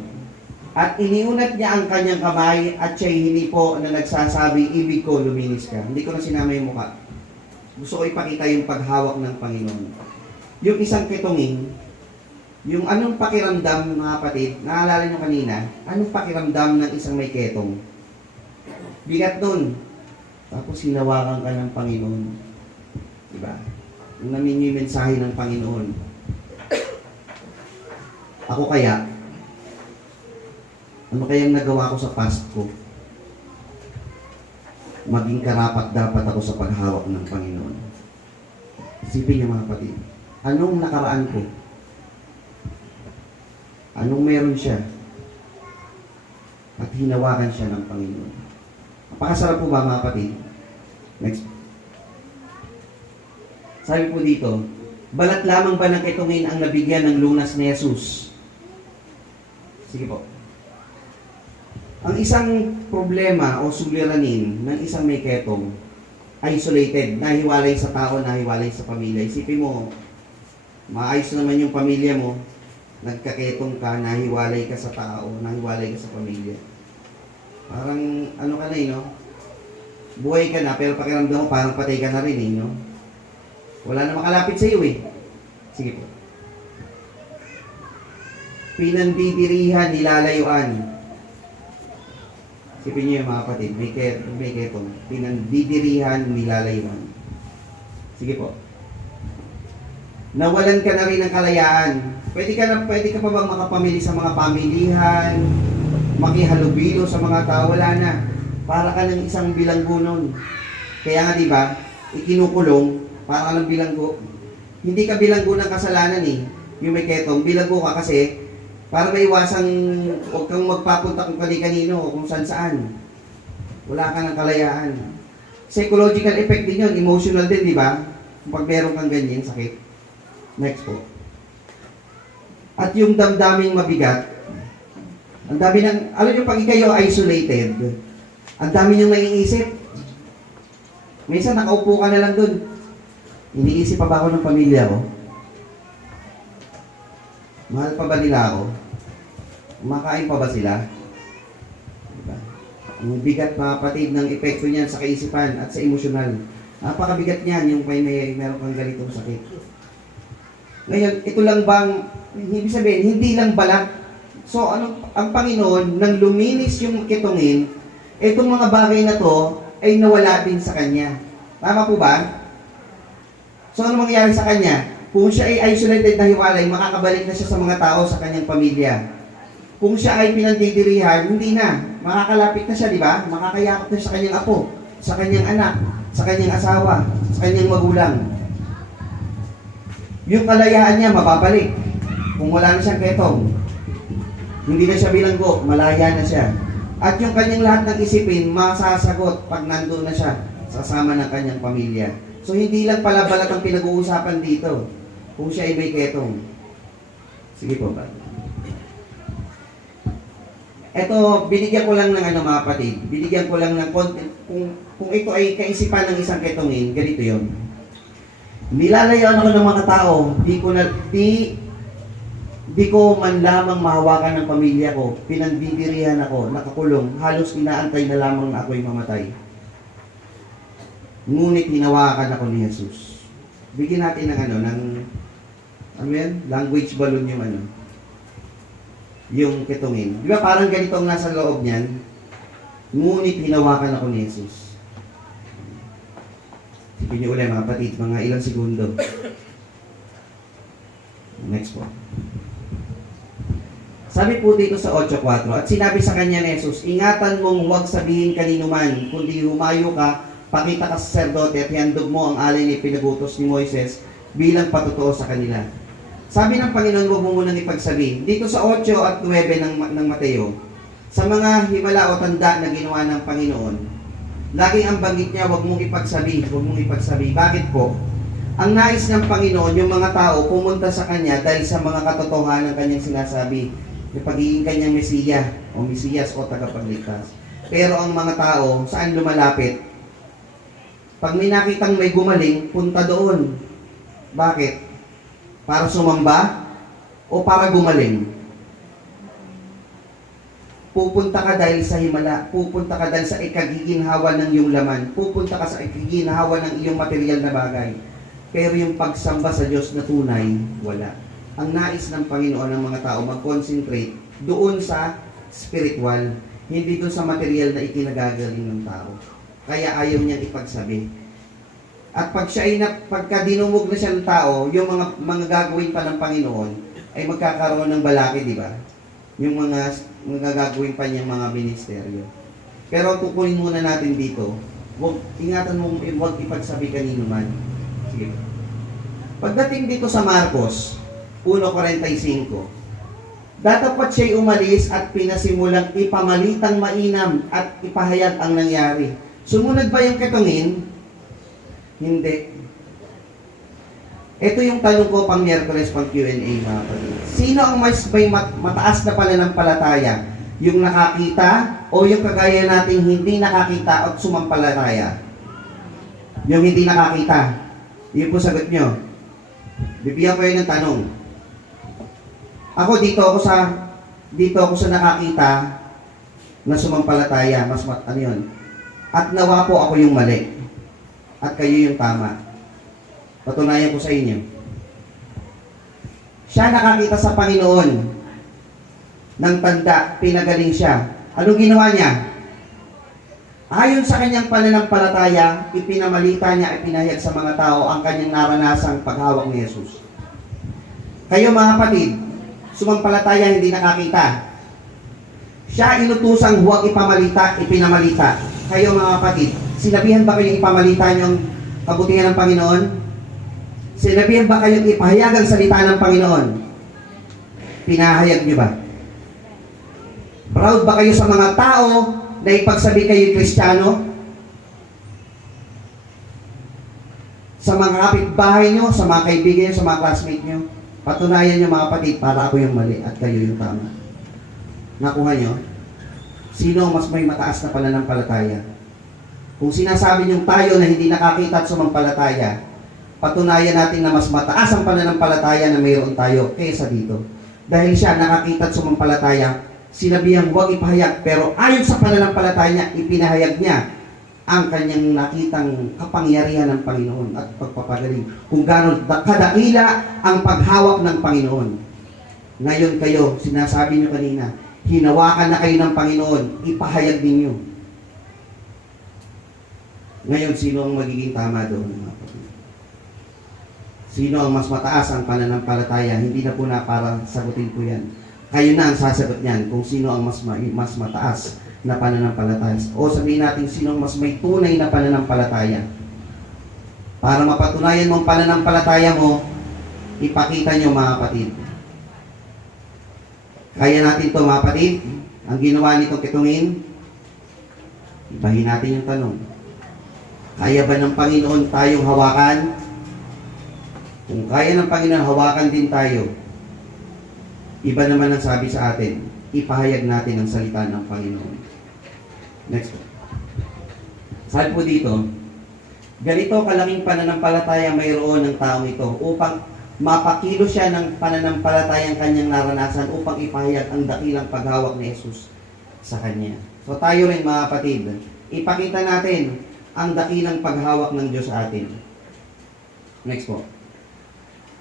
at iniunat niya ang kanyang kamay at siya'y hinipo na nagsasabi, ibig ko, luminis ka. Hindi ko na sinama yung mukha. Gusto ko ipakita yung paghawak ng Panginoon. Yung isang ketongin, yung anong pakiramdam, mga kapatid, naalala nyo kanina, anong pakiramdam ng isang may ketong? Bigat nun. Tapos hinawakan ka ng Panginoon. Diba? Yung namin yung mensahe ng Panginoon. Ako kaya, ano kayang nagawa ko sa past ko? Maging karapat dapat ako sa paghawak ng Panginoon. Isipin niyo, mga kapatid, anong nakaraan ko? Anong meron siya? At hinawakan siya ng Panginoon. Napakasarap po ba, mga kapatid? Next. Sabi po dito, balat lamang ba ng ketongin ang nabigyan ng lunas ni Jesus? Sige po. Ang isang problema o suliranin ng isang may ketong, isolated, nahiwalay sa tao, nahiwalay sa pamilya. Isipin mo, maayos naman yung pamilya mo, nagkaketong ka, nahiwalay ka sa tao, nahiwalay ka sa pamilya. Parang, ano ka na no? Buhay ka na, pero pakiramdam mo, parang patay ka na rin no? Wala na makalapit sa iyo Sige po. Pinandidirihan, nilalayuan. Sipin niyo yung mga kapatid, may ketong. Pinandidirihan, nilalayuan. Sige po. Nawalan ka na rin ng kalayaan. Pwede ka pa bang makapamili sa mga pamilihan, makihalubilo sa mga tao? Wala na. Para ka ng isang bilanggo nun. Kaya nga diba, ikinukulong, para ka ng bilanggo. Hindi ka bilanggo ng kasalanan yung may ketong. Bilanggo ka kasi, para maiwasan, huwag kang magpapunta kung kani-kanino o kung saan-saan. Wala ka ng kalayaan. Psychological effect din yun, emotional din, di ba? Pag meron kang ganyan, sakit. Next po. At yung damdaming mabigat, ang dami ng, alam nyo, pag kayo isolated, ang dami niyong naiisip. Minsan, nakaupo ka na lang dun. Iniisip pa ba ako ng pamilya ko? Mahal pa ba nila ako? Kumakain pa ba sila? Diba? Ang bigat, mga kapatid, ng epekto niyan sa kaisipan at sa emosyonal. Napakabigat niyan yung meron kang ganitong sakit. Ngayon, ito lang bang, ibig sabihin, hindi lang balat. So, ang Panginoon, nang luminis yung ketongin, itong mga bagay na to ay nawala din sa Kanya. Tama po ba? So, ano mangyayari sa Kanya? Kung siya ay isolated na hiwalay, makakabalik na siya sa mga tao sa kanyang pamilya. Kung siya ay pinandidirihan, hindi na. Makakalapit na siya, di ba? Makakayakap na sa kanyang apo, sa kanyang anak, sa kanyang asawa, sa kanyang magulang. Yung kalayaan niya, mababalik. Kung wala na siyang ketong, hindi na siya bilanggo, malaya na siya. At yung kanyang lahat ng isipin, masasagot pag nandun na siya, kasama ng kanyang pamilya. So, hindi lang pala balat ang pinag-uusapan dito. Kung siya ay may ketong. Sige po ba? Ito, binigyan ko lang ng mga kapatid. Binigyan ko lang ng content. Kung ito ay kaisipan ng isang ketongin, ganito yon. Nilalayaan ako ng mga tao. Di ko man lamang mahawakan ng pamilya ko. Pinandidirihan ako, nakakulong. Halos inaantay na lamang na ako'y mamatay. Ngunit hinawakan ako ni Jesus. Bigyan natin ng language balloon yung ketongin. Di ba parang ganito ang nasa loob niyan? Ngunit hinawakan ako ni Jesus. Isipin niyo ulit mga kapatid, mga ilang segundo. Next po. Sabi po dito sa 8.4, at sinabi sa kanya ni Jesus, ingatan mong huwag sabihin kanino man, kundi humayo ka, pakita ka sa sacerdote at handog mo ang alay na pinagutos ni Moises bilang patutuo sa kanila. Sabi ng Panginoon, huwag mo munang ipagsabi. Dito sa 8 at 9 ng Mateo, sa mga himala o tanda na ginawa ng Panginoon, laging ang banggit niya, huwag mong ipagsabi, huwag mong ipagsabi. Bakit po? Ang nais ng Panginoon, yung mga tao pumunta sa Kanya dahil sa mga katotohanan ng Kanyang sinasabi, yung pagiging Kanyang Mesiya o Mesiyas o tagapagligtas. Pero ang mga tao, saan lumalapit? Pag may nakitang may gumaling, punta doon. Bakit? Para sumamba o para gumaling? Pupunta ka dahil sa himala, pupunta ka dahil sa ikagiginhawa ng iyong laman, pupunta ka sa ikagiginhawa ng iyong material na bagay. Pero yung pagsamba sa Diyos na tunay, wala. Ang nais ng Panginoon ng mga tao mag-concentrate doon sa spiritual, hindi doon sa material na ikinagagaling ng tao. Kaya ayaw niyang ipagsabi. At pag siya ay pagka dinumog na siya ng tao, yung mga gagawin pa ng Panginoon ay magkakaroon ng balaki, di ba? Yung mga gagawin pa niyang mga ministeryo. Pero tukunin muna natin dito, ingatan mo, huwag ipagsabi kanino man. Sige. Pagdating dito sa Marcos 1:45, datapat siya'y umalis at pinasimulang ipamalitang mainam at ipahayag ang nangyari. Sumunod ba yung ketungin? Hindi. Ito yung tanong ko pang Miyerkules, pang Q&A mga kapatid. Sino ang mas may mataas na pananampalataya? Yung nakakita o yung kagaya nating hindi nakakita at sumampalataya? Yung hindi nakakita. Yun po sagot nyo. Bibigyan ko yun ng tanong. Ako dito ako sa nakakita na sumampalataya, ano yun? At nawa po ako yung mali. At kayo yung tama. Patunayan ko sa inyo. Siya nakakita sa Panginoon ng tanda, pinagaling siya. Anong ginawa niya? Ayon sa kanyang pananampalataya, ipinamalita niya, ipinahayag sa mga tao ang kanyang naranasang paghawak ni Jesus. Kayo mga kapatid, sumampalataya hindi nakakita. Siya inutusang huwag ipamalita, ipinamalita. Kayo mga kapatid, sinabihan ba kayong ipamalita niyong kabutihan ng Panginoon? Sinabihan ba kayong ipahayag ang salita ng Panginoon? Pinahayag niyo ba? Proud ba kayo sa mga tao na ipagsabi kayo Kristiyano? Sa mga kapitbahay nyo, sa mga kaibigan nyo, sa mga classmate nyo, patunayan nyo mga kapatid, para ako yung mali at kayo yung tama. Nakuha nyo? Sino mas may mataas na pananampalataya? Kung sinasabi nyo tayo na hindi nakakita at sumampalataya, patunayan natin na mas mataas ang pananampalataya na mayroon tayo kaysa dito. Dahil siya nakakita at sumampalataya, sinabihang huwag ipahayag, pero ayon sa pananampalataya niya, ipinahayag niya ang kanyang nakitang kapangyarihan ng Panginoon at pagpapagaling. Kung gano'n kadaila ang paghawak ng Panginoon. Ngayon kayo, sinasabi niyo kanina, hinawakan na kayo ng Panginoon, ipahayag ninyo. Ngayon, sino ang magiging tama doon? Sino ang mas mataas ang pananampalataya? Hindi na po na para sagutin ko yan. Kayo na ang sasagot niyan kung sino ang mas mataas na pananampalataya. O sabihin natin sino ang mas may tunay na pananampalataya. Para mapatunayan mo ang pananampalataya mo, ipakita nyo mga kapatid. Kaya natin to mga kapatid. Ang ginawa nitong ketungin, ibahin natin yung tanong. Kaya ba ng Panginoon tayong hawakan? Kung kaya ng Panginoon, hawakan din tayo. Iba naman ang sabi sa atin, ipahayag natin ang salita ng Panginoon. Next. Sabi po dito, ganito kalaking pananampalataya mayroon ng taong ito upang mapakilo siya ng pananampalatayang kanyang naranasan upang ipahayag ang dakilang paghawak ni Jesus sa kanya. So tayo rin mga kapatid, ipakita natin ang dakilang paghawak ng Diyos sa atin. Next po.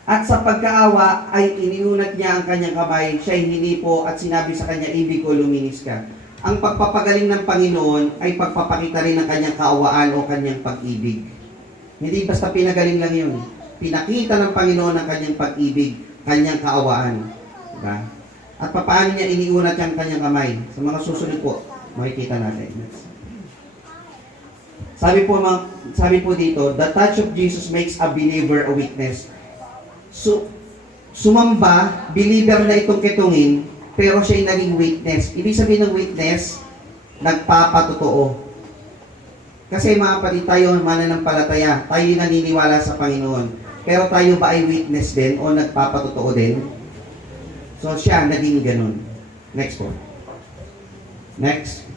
At sa pagkaawa ay iniunat niya ang kanyang kamay, siya'y hinipo at sinabi sa kanya, ibig ko, luminis ka. Ang pagpapagaling ng Panginoon ay pagpapakita rin ng kanyang kaawaan o kanyang pag-ibig. Hindi basta pinagaling lang yun. Pinakita ng Panginoon ang kanyang pag-ibig, kanyang kaawaan. Diba? At paano niya iniunat yung kanyang kamay. Sa mga susunod po, makikita natin. Sabi po dito, the touch of Jesus makes a believer a witness. So, sumamba, believer na itong kitungin, pero siya'y naging witness. Ibig sabihin ng witness, nagpapatotoo. Kasi mga kapatid, tayo mananampalataya, tayo naniniwala sa Panginoon. Pero tayo ba ay witness din o nagpapatotoo din? So siya, naging ganun. Next po. Next.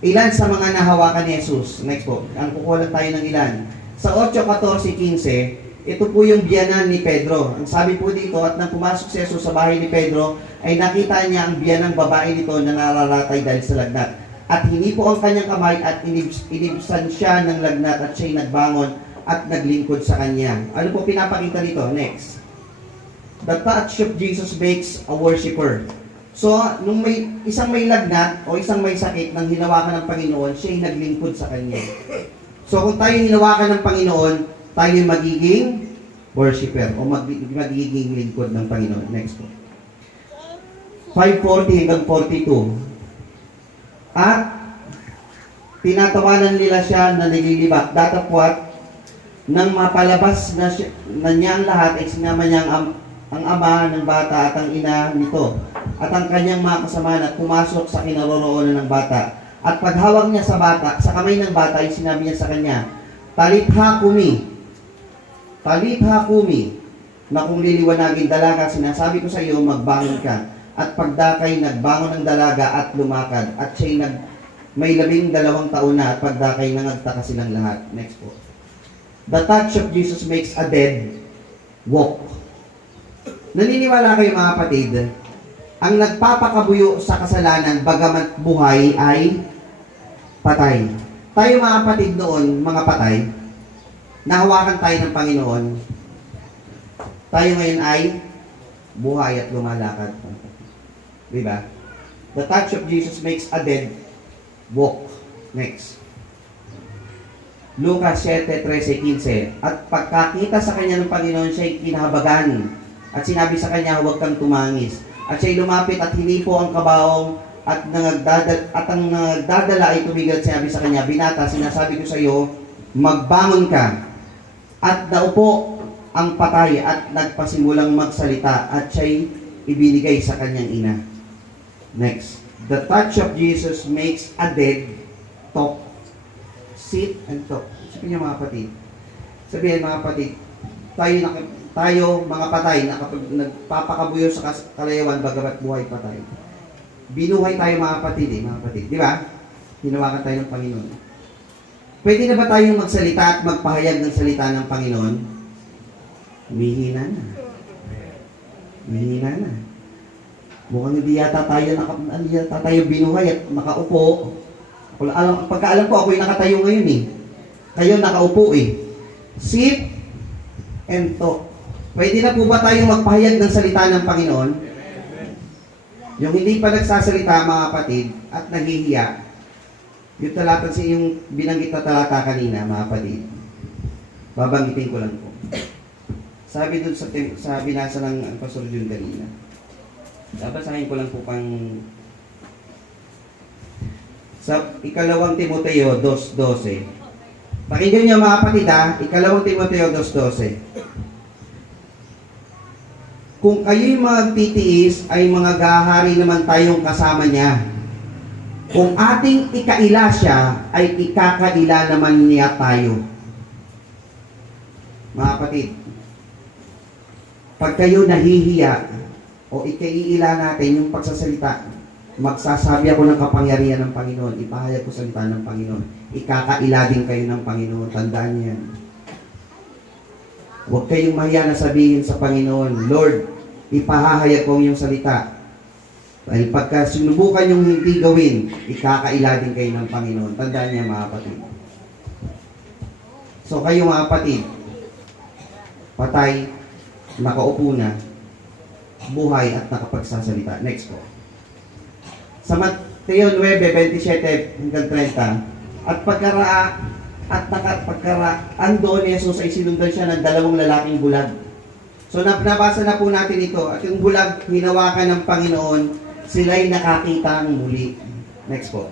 Ilan sa mga nahawakan ni Jesus? Next po. Ang kukuha tayo ng ilan. Sa 8, 14, 15, ito po yung biyanan ni Pedro. Ang sabi po dito, at nang pumasok si Jesus sa bahay ni Pedro, ay nakita niya ang biyanang babae nito na nararatay dahil sa lagnat. At hinipo ang kanyang kamay at inibsan siya ng lagnat at siya'y nagbangon at naglingkod sa kanya. Ano po pinapakita dito? Next. The touch of Jesus makes a worshiper. So, nung isang may lagnat o isang may sakit nang hinawakan ng Panginoon, siya'y naglingkod sa kanya. So, kung tayo hinawakan ng Panginoon, tayo magiging worshiper o magiging lingkod ng Panginoon. Next po. 5:40 hanggang 42. At tinatawanan nila siya na nililibak, datapwat, nang mapalabas na niya ang lahat, ay sinama niya ang ama ng bata at ang ina nito, at ang kanyang mga kasamahan at pumasok sa kinaroroonan ng bata. At paghawak niya sa bata, sa kamay ng bata, ay sinabi niya sa kanya, Talitha kumi, na kung liliwanagin dalaga, sinasabi ko sa iyo, magbangon ka. At pagdakay, nagbangon ng dalaga at lumakad. At siya'y may 12 taon na at pagdakay, nangagtaka silang lahat. Next po. The touch of Jesus makes a dead walk. Naniniwala kayo mga kapatid, ang nagpapakabuyo sa kasalanan, bagamat buhay, ay patay. Tayo mga kapatid noon, mga patay, nahawakan tayo ng Panginoon. Tayo ngayon ay buhay at lumalakad. Diba? The touch of Jesus makes a dead walk. Next. Lucas 7:13-15. At pagkakita sa kanya ng Panginoon, siya'y kinahabagan. At sinabi sa kanya, huwag kang tumangis. At siya'y lumapit at hinipo ang kabaong at ang nagdadala ay tumigil at sinabi sa kanya, Binata, sinasabi ko sa iyo, magbangon ka. At naupo ang patay at nagpasimulang magsalita at siya'y ibinigay sa kanyang ina. Next. The touch of Jesus makes a dead talk. Sit and talk. Sabihin niyo mga kapatid. Sabihin mga kapatid, tayo mga patay na kapag nagpapakabuyo sa kalayawan, bagamat buhay patay. Binuhay tayo mga kapatid, di ba? Hinawakan tayo ng Panginoon. Pwede na ba tayong magsalita at magpahayag ng salita ng Panginoon? Humihina na. Humihina na. Mukhang hindi yata tayo binuhay at nakaupo. Pagkaalam ko, ako'y nakatayo ngayon eh. Kayo nakaupo eh. Sit and talk. Pwede na po ba tayong magpahayag ng salita ng Panginoon? Yung hindi pa nagsasalita mga kapatid at naghihiya, yung talata yung binanggit na talata kanina mga kapatid, babanggitin ko lang po. Sabi dun sa binasa ng Pastor Jun kanina, babasahin ko lang po sa 2 Timoteo 2:12. Pakinggan niyo mga kapatid ha, 2 Timoteo 2:12. Kung kayo'y magtitiis, ay mga gahari naman tayong kasama niya. Kung ating ikaila siya, ay ikakaila naman niya tayo. Mga kapatid, pag kayo nahihiya, o ikaiila natin yung pagsasalita, magsasabi ako ng kapangyarihan ng Panginoon, ipahayag ko salita ng Panginoon, ikakaila din kayo ng Panginoon, tandaan niyo yan. Huwag kayong mahiya na sabihin sa Panginoon, Lord, ipahahayag ko ang iyong salita. Dahil pagka sinubukan yung hindi gawin, ikakaila din kayo ng Panginoon. Tandaan niya mga kapatid. So kayo mga kapatid, patay, nakaupo na, buhay at nakapagsasalita. Next po. Sa Mateo 9:27 hanggang 30, at At andon ni Jesus ay sinundan siya ng dalawang lalaking bulag. So nabasa na po natin ito. At yung bulag, hinawakan ng Panginoon, sila'y nakakita muli. Next po.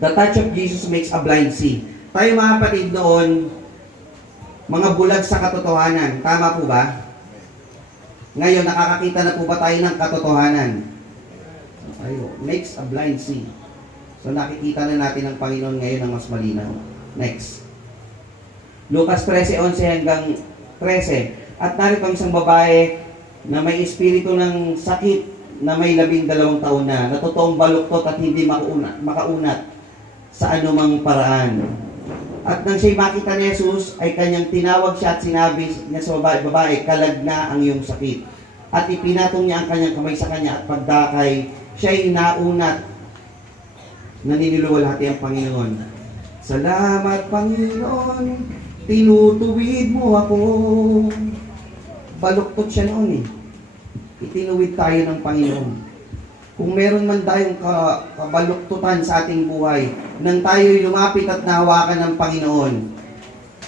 The touch of Jesus makes a blind see. Tayo mga kapatid noon, mga bulag sa katotohanan. Tama po ba? Ngayon, nakakakita na po ba tayo ng katotohanan? Ayo, makes a blind see. So nakikita na natin ang Panginoon ngayon ng mas malinaw. Next. Lucas 13:11 hanggang 13. At narito ang isang babae na may espiritu ng sakit na may 12 taon na totoong baluktot at hindi makaunat sa anumang paraan. At nang siya'y makita ni Jesus, ay kanyang tinawag siya at sinabi niya sa babae, kalag na ang iyong sakit. At ipinatong niya ang kanyang kamay sa kanya at pagdakay, siya'y naunat. Naniniluwalhati ang Panginoon. Salamat, Panginoon, tinutuwid mo ako. Baluktot siya noon eh. Itinuwid tayo ng Panginoon. Kung meron man tayong kabaluktutan sa ating buhay, nang tayo'y lumapit at nahawakan ng Panginoon,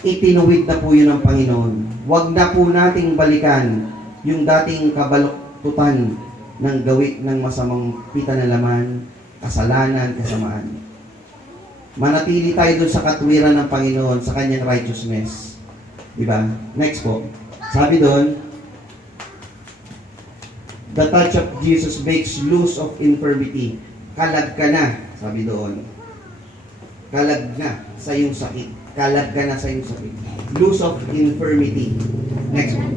itinuwid na po yun ng Panginoon. Huwag na po nating balikan yung dating kabaluktutan ng gawit ng masamang pinanalaman, kasalanan, kasamaan. Manatili tayo dun sa katwiran ng Panginoon, sa kanyang righteousness. Diba? Next po. Sabi doon, the touch of Jesus makes loose of infirmity. Kalag ka na, sabi doon. Kalag na sa iyong sakit. Kalag ka na sa iyong sakit. Loose of infirmity. Next one.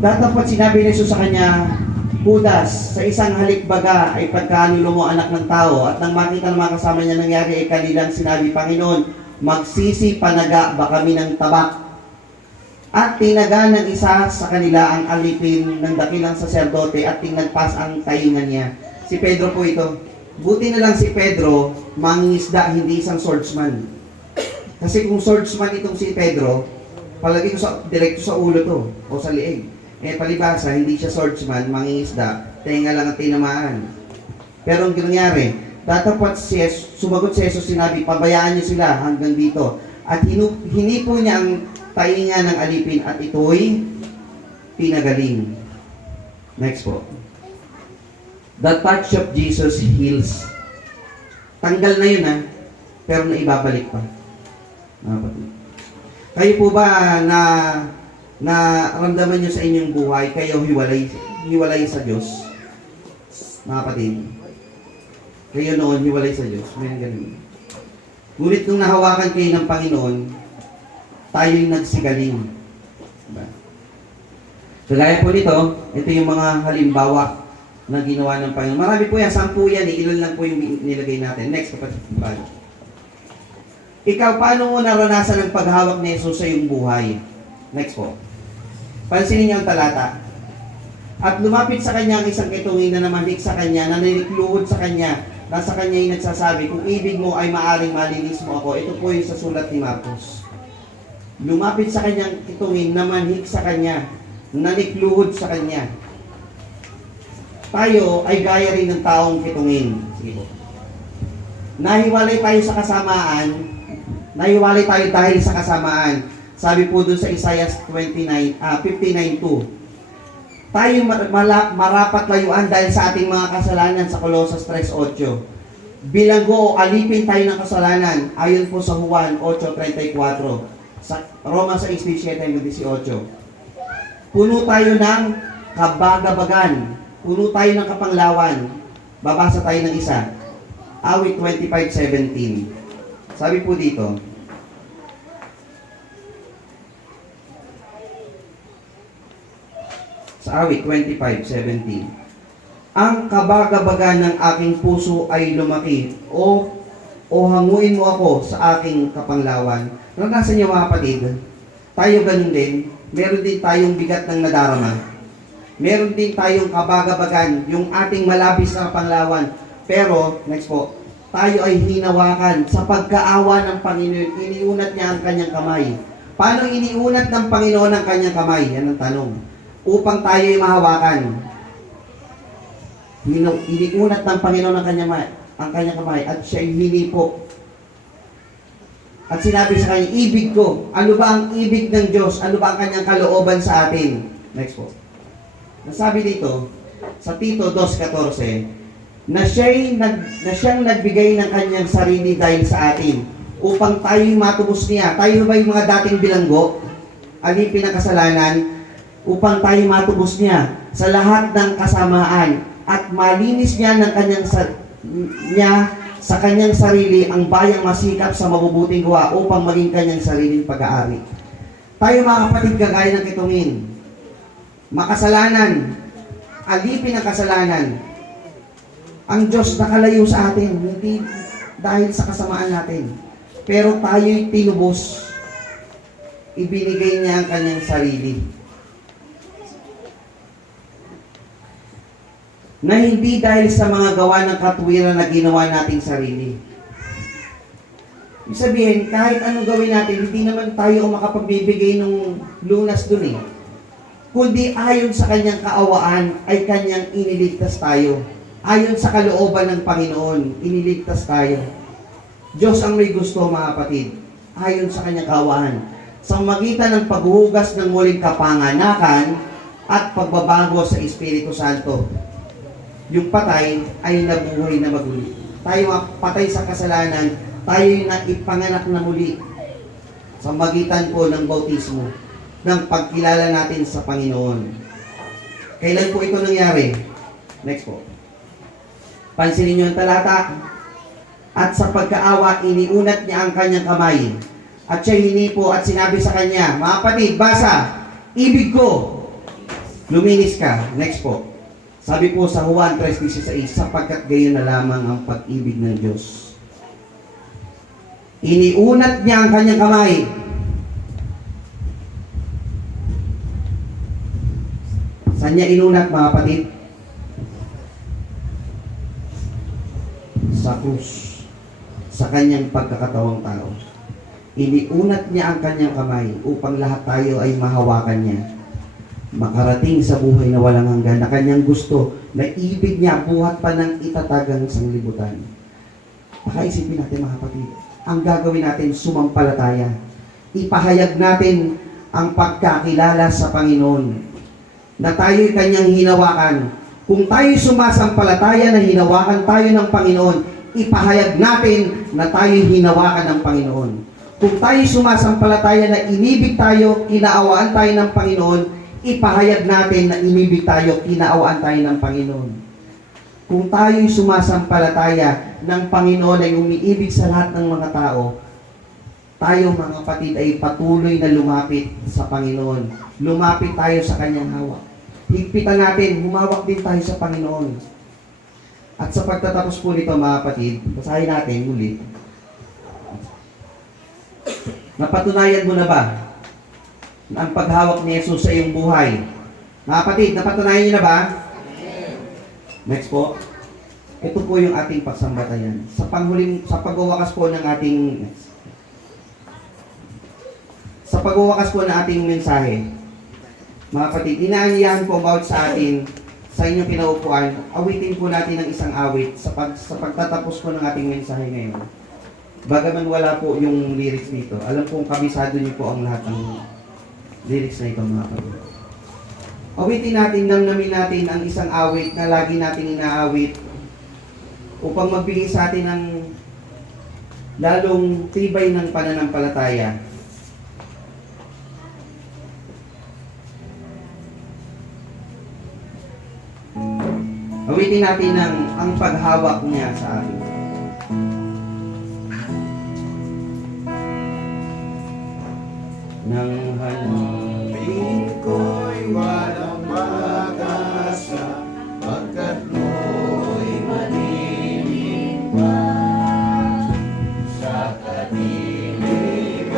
Datapat sinabi ni Jesus sa kanya, Judas, sa isang halikbaga ay pagkanulo mo anak ng tao. At nang makita ng mga kasama niya nangyari ay kanilang sinabi, Panginoon, magsisi panaga ba kami ng tabak? At tinaga ng isa sa kanila ang alipin ng dakilang saserdote at tinagpas ang taingan niya. Si Pedro po ito. Buti na lang si Pedro, mangingisda, hindi isang swordsman. Kasi kung swordsman itong si Pedro, palagi ko direkto sa ulo to, o sa liig. Eh palibasa, hindi siya swordsman, mangingisda, tenga lang ang tinamaan. Pero ang nangyari, datapat sumagot si Jesus, sinabi, pabayaan niyo sila hanggang dito. At hinipo niya ang tainga ng alipin at ito'y pinagaling. Next po. The touch of Jesus heals. Tanggal na yun pero naibabalik pa. Kayo po ba na ramdaman nyo sa inyong buhay, kayo hiwalay sa Diyos? Mga kapatid. Kayo noon hiwalay sa Diyos. May ganun. Ngunit nung nahawakan kayo ng Panginoon, tayo'y nagsigaling. Diba? Kagaya po nito, ito yung mga halimbawa na ginawa ng Panginoon. Marami po yan, 10 yan, ilan lang po yung nilagay natin. Next, kapatid. Ikaw, paano mo naranasan ang paghawak ni Jesus sa iyong buhay? Next po. Pansinin niyo ang talata. At lumapit sa kanya ang isang kitungin na namanhik sa kanya, na nilikluhod sa kanya, na sa kanya ay nagsasabi, kung ibig mo ay maaring malinis mo ako. Ito po yung sa sulat ni Marcos. Lumapit sa kanyang kitungin, namanhik sa kanya, nanikluhod sa kanya. Tayo ay gaya rin ng taong kitungin. Sige po. Nahiwalay tayo sa kasamaan, nahiwalay tayo dahil sa kasamaan. Sabi po dun sa Isaiah 59:2. Tayo marapat layuan dahil sa ating mga kasalanan sa Colosas 3:8. Bilanggo o alipin tayo ng kasalanan ayon po sa Juan 8:34. Sa Roma 6:17-18. Puno tayo ng kabagabagan. Puno tayo ng kapanglawan. Babasa tayo ng isa. Awit 25:17. Sabi po dito, sa awit 25:17, ang kabagabagan ng aking puso ay lumaki, o hanguin mo ako sa aking kapanglawan. Naranasan niyo mga kapatid, tayo ganun din, meron din tayong bigat ng nadarama. Meron din tayong kabagabagan, yung ating malabis na kapanglawan. Pero, next po, tayo ay hinawakan sa pagkaawa ng Panginoon. Iniunat niya ang kanyang kamay. Paano iniunat ng Panginoon ang kanyang kamay? Yan ang tanong. Upang tayo ay mahawakan. Iniunat ng Panginoon ang kanyang kamay at siya ay hinipo. At sinabi sa kanya, ibig ko. Ano ba ang ibig ng Diyos? Ano ba ang kanyang kalooban sa atin? Next po. Nasabi dito, sa Tito 2.14, na siyang nagbigay ng kanyang sarili dahil sa atin upang tayo'y matubos niya. Tayo ba yung mga dating bilanggo? Alipin ang kasalanan upang tayo matubos niya sa lahat ng kasamaan at malinis niya ng sa kanyang sarili ang bayang masikap sa mabubuting gawa upang maging kanyang sariling pag-aari. Tayo mga kapatid, kagaya ng kitungin, makasalanan, alipin ang kasalanan. Ang Diyos nakalayo sa atin, hindi dahil sa kasamaan natin. Pero tayo'y tinubos. Ibinigay niya ang kanyang sarili. Na hindi dahil sa mga gawa ng katuwiran na ginawa nating sarili. Ibig sabihin, kahit anong gawin natin, hindi naman tayo makapagbibigay ng lunas dun eh. Kundi ayon sa kanyang kaawaan ay kanyang iniligtas tayo. Ayon sa kalooban ng Panginoon, iniligtas tayo. Diyos ang may gusto, mga kapatid, ayon sa kanyang kaawaan. Sa magitan ng paghuhugas ng muling kapanganakan at pagbabago sa Espiritu Santo. Yung patay ay nabuhay na maguli. Tayo patay sa kasalanan, tayo na ipanganak na muli sa magitan po ng bautismo, ng pagkilala natin sa Panginoon. Kailan po ito nangyari? Next po. Pansinin niyo ang talata. At sa pagkaawa, iniunat niya ang kanyang kamay. At siya hinipo at sinabi sa kanya, mga kapatid, basa, ibig ko, luminis ka. Next po. Sabi po sa Juan 3:16, sapagkat gayon na lamang ang pag-ibig ng Diyos. Iniunat niya ang kanyang kamay. Saan niya inunat, mga kapatid? Sa krus. Sa kanyang pagkakatawang tao. Iniunat niya ang kanyang kamay upang lahat tayo ay mahawakan niya. Makarating sa buhay na walang hanggan na kanyang gusto, na ibig niya buhat pa ng itatagang sanglibutan. Pakaisipin natin, mga kapatid, ang gagawin natin sumampalataya. Ipahayag natin ang pagkakilala sa Panginoon na tayo'y kanyang hinawakan. Kung tayo'y sumasampalataya na hinawakan tayo ng Panginoon, ipahayag natin na tayo'y hinawakan ng Panginoon. Kung tayo'y sumasampalataya na inibig tayo, kinaawaan tayo ng Panginoon, ipahayag natin na inibig tayo, kinaawaan tayo ng Panginoon. Kung tayo'y sumasampalataya ng Panginoon ay umiibig sa lahat ng mga tao, tayo mga kapatid ay patuloy na lumapit sa Panginoon. Lumapit tayo sa kanyang hawak. Higpitan natin, humawak din tayo sa Panginoon. At sa pagtatapos po nito, mga kapatid, basahin natin muli. Napatunayan mo na ba ang paghawak ni Jesus sa iyong buhay? Mga kapatid, napatunayan niyo na ba? Next po. Ito po yung ating pagsambatayan. Sa pagwawakas po ng ating mensahe. Mga kapatid, inaanyayahan po bawat sa atin sa inyong pinaupuan, awitin po natin ng isang awit sa pagtatapos po ng ating mensahe ngayon. Bagaman wala po yung lyrics dito, alam kong kabisado niyo po ang lahat ng lyrics na ito, mga kapatid. Awitin natin, namnamin natin ang isang awit na lagi nating inaawit upang magbigay sa atin ng lalong tibay ng pananampalataya. Awitin natin ang paghawak niya sa atin. Nang hanapin ko'y walang pag-asa, pagkat mo'y malilim pa. Sa kadiliman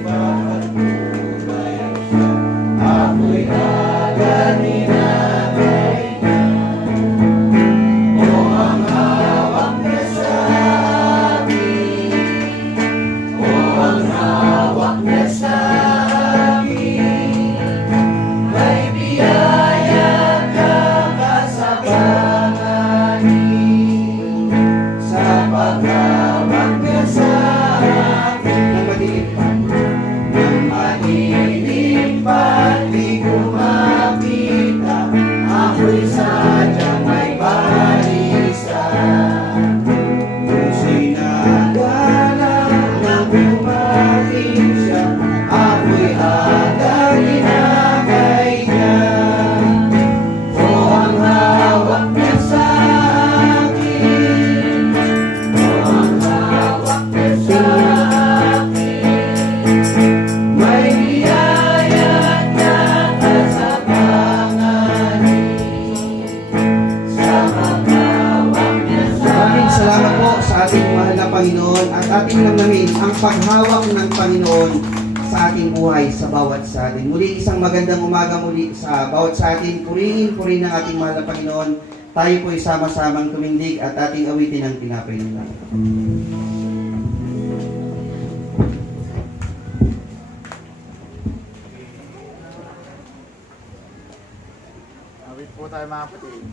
papatuloy siya, ako'y naganinagay niya. O ang hawak niya sa akin, o ang hawak niya sa akin. ating namnamin ang paghawak ng Panginoon sa ating buhay, sa bawat sa atin. Muli, isang magandang umaga muli sa bawat sa atin. Purihin ng ating mahal na Panginoon. Tayo po'y sama-samang tumindig at ating awitin ang tinapay ng langit. Awit po tayo mga kapatid.